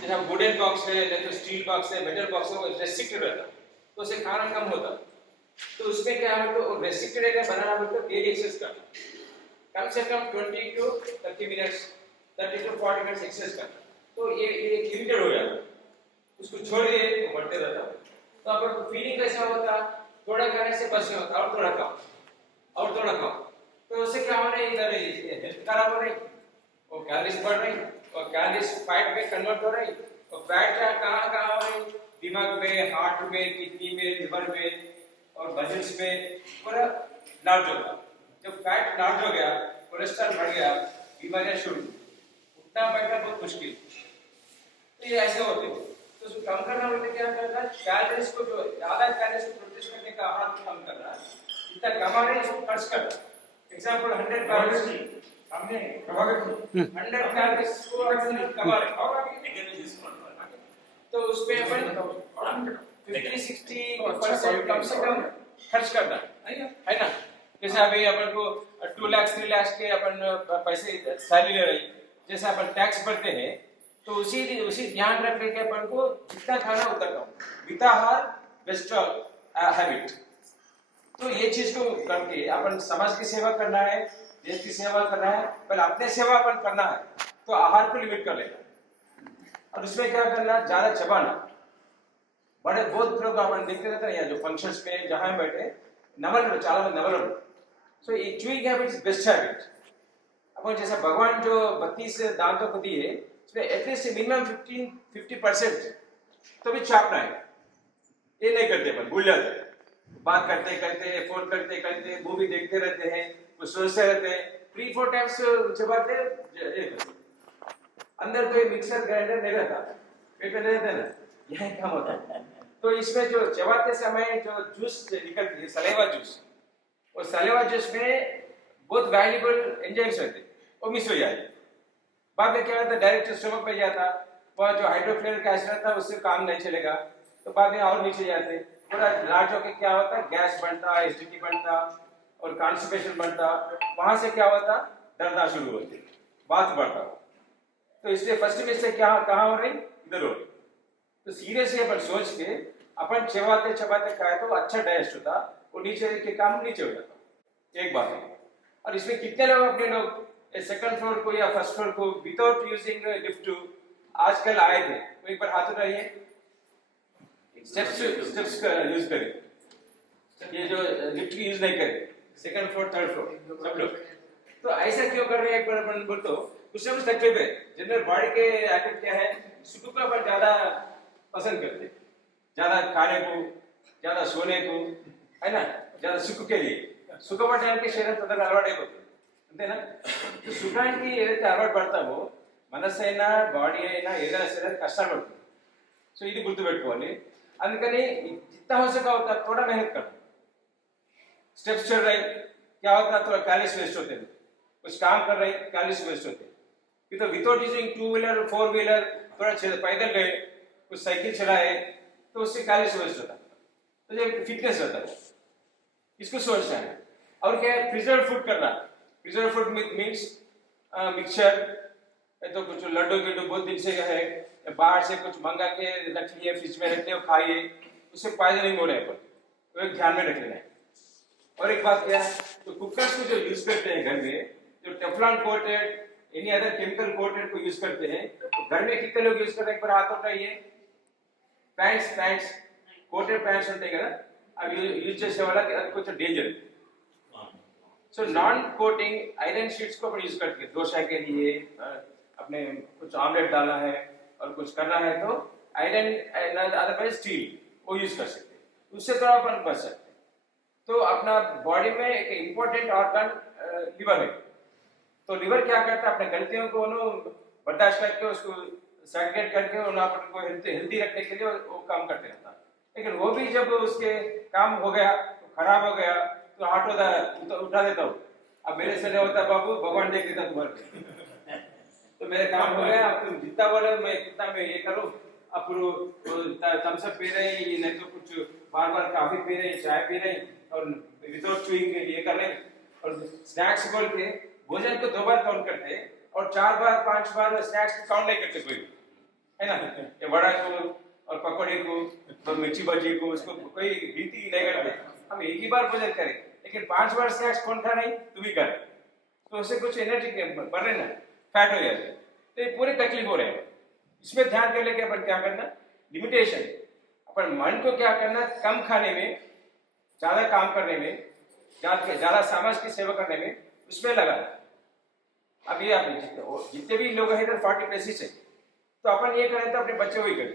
जैसे wooden box है, नहीं तो स्टील बॉक्स है, मेटल बॉक्स है, वो रेस्ट्रिक्टेड रहता, तो उससे खाना कम होता। तो उसमें क्या है, तो रेस्ट्रिक्टेड एरिया बनाना मतलब डेली एक्सरसाइज करना, कम से कम 20 to 30 minutes, 30 to 40 minutes exercise करना। तो ये लिमिटेड हो जाता, उसको छोड़िए तो बढ़ते रहता। तो आपको फीलिंग कैसा होता, थोड़ा खाने से बस होता, और थोड़ा खाओ और थोड़ा खाओ, तो उससे क्या हो रहा है, इधर हेल्थ खराब हो रही, और कैलोरीज बढ़ रही, और कैलोरीज फैट में कन्वर्ट हो रही, और फैट कहाँ हो रही, दिमाग में, हार्ट में, किडनी में, लिवर में और मसल्स में, पूरा लार्ज होगा। जब फैट लार्ज हो गया, कोलेस्ट्रॉल बढ़ गया, बीमारियां शुरू, उठना बैठना बहुत मुश्किल। तो ये ऐसे होते हैं। तो उसको कम करना मतलब क्या करना, कैलोरीज को, जो ज्यादा कैलोरीज को प्रोड्यूस करने का आहार को कम करना, जितना कमा रहे हैं उसको खर्च करना। एग्जांपल 100 कैलोरीज हमने 100 कैलोरीज को कमा रहे हैं, तो उसमें अपन 50-60% कम से कम खर्च करना है ना। जैसे अभी अपन को 2 लाख 3 लाख के अपन पैसे सैलरी ले रही, जैसे अपन टैक्स भरते हैं, तो उसी ध्यान रखने के अपन को जितना खाना उतना कम, विताहार बेस्ट हैबिट। तो ये चीज को करके अपन समाज की सेवा करना है, देश की सेवा करना है, पर अपने सेवा अपन करना है, तो आहार को लिमिट कर लेना, और उसमें क्या करना, ज्यादा चबाना। बड़े बहुत लोग अपन देखते रहते हैं, या जो फंक्शंस में जहां बैठे नवल चाला नवल, सो ये chewing habit is best habit. अपन जैसा भगवान जो 32 दांतों को दिए, उसमें एटलीस्ट मिनिमम 50% तो भी चापना है, ये नहीं करते, अपन भूल जाते हैं, बात करते करते, फोन करते करते, मूवी देखते रहते हैं, कुछ सोचते रहते हैं, 3-4 टाइम्स चबाते, अंदर कोई मिक्सर ग्राइंडर नहीं रहता, पेट में नहीं रहता ना, यही काम होता है। तो इसमें जो चबाते समय जो जूस निकलती है, सलेवा जूस, और सलेवा जूस में बहुत वैल्यूबल एंजाइम्स रहते, वो मिस हो जाते। बाद में क्या होता है, डायरेक्ट स्टमक में जाता, वह जो हाइड्रोक्लोरिक एसिड रहता है उससे काम नहीं चलेगा, तो बाद में और नीचे जाते, पूरा लार्ज होकर क्या होता है, गैस बनता, एसिडिटी बनता और कॉन्स्टिपेशन बनता, वहां से क्या होता, दर्द शुरू होती, बात बढ़ता। तो इसलिए फर्स्ट में से क्या कहाँ हो रही, इधर हो रही। तो सीरियसली अपन सोच के अपन चबाते चबाते खाए तो अच्छा डाइजेस्ट होता, वो नीचे के काम नीचे हो जाता, एक बात है। और इसमें कितने लोग अपने लोग सेकंड फ्लोर को या फर्स्ट फ्लोर को विदाउट यूजिंग लिफ्ट आजकल आए थे, तो एक बार हाथ उठाइए, स्टेप्स यूज करें, ये जो लिफ्ट की यूज नहीं करें, सेकंड फ्लोर थर्ड फ्लोर सब लोग। तो ऐसा क्यों कर रहे हैं, एक बार अपन बोल, तो कुछ ना कुछ तकलीफ है। जनरल बॉडी के एक्टिव क्या है, सुख को अपन ज्यादा पसंद करते, ज्यादा खाने को, ज्यादा सोने को, है ना, ज्यादा सुख के लिए సుఖపడడానికి శరీరం తొందరగా అలవాటైపోతుంది, అంతేనా. సుఖానికి ఏదైతే అలవాటు పడతామో మనసు అయినా బాడీ అయినా ఏదైనా సరే కష్టాలు పడుతుంది. సో ఇది గుర్తుపెట్టుకోవాలి. అందుకని जितना हो सका उतना थोड़ा मेहनत करना. स्टेप्स चढ़ रहे क्या होता है, थोड़ा कैलोरीज वेस्ट होते हैं, कुछ काम कर रहे कैलोरीज वेस्ट होते हैं. तो विदाउट यूजिंग 2 व्हीलर 4 व्हीलर थोड़ा पैदल गए, कुछ साइकिल चलाए, तो उससे कैलोरीज वेस्ट होता है, तो ये फिटनेस रहता है. इसको सोचना है. और क्या है, प्रिजर्व फूड करना. प्रिजर्व फूड मीन्स मिक्सचर, तो कुछ लड्डू गिड्डू बहुत दिन से है, बाहर से कुछ मंगा के रख लिए, फ्रिज में रख लिया, खाइए, उससे पॉइजनिंग हो रहा है, तो एक ध्यान में रख लेना है. और एक बात क्या है, तो कुकर्स को जो यूज करते हैं घर में, जो Teflon coated any other chemical coated को यूज करते हैं, तो घर में कितने लोग यूज करते हैं, एक बार हाथ उठाइए. पैंट्स कोटेड पैंट्स होते हैं ना, अब यूज చేసే వాళ్ళకి అది కొంచెం danger. So non coating iron sheets को अपन यूज करते हैं, डोसा के लिए अपने कुछ ऑमलेट डालना है और कुछ करना है, तो आयरन अदरवाइज स्टील वो यूज कर सकते हैं, उससे थोड़ा अपन बच सकते हैं. तो अपना बॉडी में एक इम्पोर्टेंट ऑर्गन लिवर है, तो लिवर क्या करता है, अपने गलतियों को बर्दाश्त करके उसको सेग्रेगेट करके अपन को हेल्दी रखने के लिए वो काम करते रहता है. लेकिन वो भी जब उसके काम हो गया, तो खराब हो गया, तो ऑटो उठा देता हूँ. अब मेरे से नहीं होता बाबू, भगवान देख लेता तुम्हारे. तो मेरे काम हो गया, अब तुम जितना बोले मैं कितना मैं ये करूँ. अब थम्स अप पी रहे हैं, नहीं तो कुछ बार बार कॉफी पी रहे हैं, चाय पी रहे हैं, और विदाउट चूइंग ये कर रहे हैं, और स्नैक्स बोल के भोजन को 2 बार काउंट करते हैं, और 4 बार 5 बार स्नैक्स को काउंट नहीं करते कोई, है ना, ये वड़ा को और पकौड़े को और मिर्ची बजी को उसको कोई गिनती नहीं करते, हम एक ही बार भोजन करें, लेकिन 5 बार स्नैक्स कौन खा रही, तुम ही कर, तो उससे कुछ एनर्जी बढ़ रहे ना, फैट हो जाते, तो ये पूरे तकलीफ हो रहे हैं। इसमें ध्यान कर लेके अपन क्या करना, लिमिटेशन, अपन मन को क्या करना, कम खाने में, ज्यादा काम करने में, ज्यादा समाज की सेवा करने में, उसमें लगाना। अभी आप जितने भी लोग हैं इधर 40 प्लेसेस है, तो अपन ये करें तो अपने बच्चों को ही करें,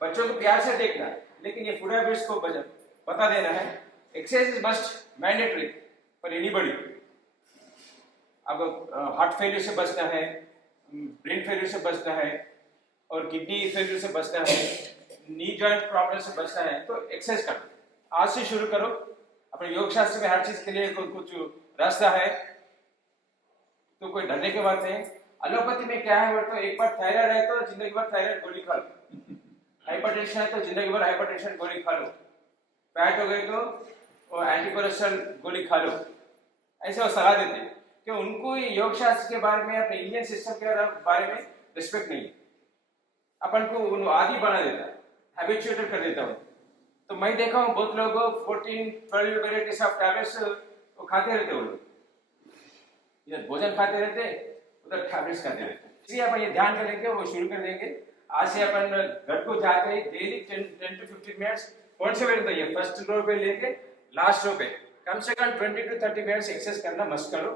बच्चों को प्यार से देखना, लेकिन ये फूड हैबिट्स को बता देना है। Exercise is must mandatory for anybody. अब हार्ट फेलियर से बचना है, ब्रेन फेलियर से बचना है, और किडनी फेलियर से बचना है, नी जॉइंट प्रॉब्लम से बचना है, तो एक्सरसाइज करना आज से शुरू करो। अपने योग शास्त्र में हर चीज के लिए कुछ रास्ता है, तो कोई डरने की बात नहीं। एलोपैथी में क्या है, वो तो एक बार थायराइड है तो जिंदगी भर थायराइड गोली खा लो, हाइपरटेंशन है तो जिंदगी भर हाइपरटेंशन गोली खा लो, फैट हो गए तो एंटी कोलेस्ट्रॉल गोली खा लो, ऐसे वो सलाह देते हैं कि उनको योग शास्त्र के बारे में, अपने इंडियन सिस्टम के बारे में रिस्पेक्ट नहीं है, अपन को उन आदि बना देता है, हैबिचुएटेड कर देता हूँ। तो मैं देखा हूँ बहुत लोगों 14-12 वेराइटीज ऑफ टैबलेट्स वो खाते रहते, वो लोग इधर भोजन खाते रहते, उधर टैबलेट्स खाते रहते। इसलिए अपन ये ध्यान करेंगे, वो शुरू कर देंगे आज से। अपन घर को जाते ही डेली 10 to 15 मिनट्स, कौन से वेट बताइए, फर्स्ट रो पे लेके लास्ट रो पे कम से कम 20 to 30 मिनट्स एक्सरसाइज करना मस्ट करो।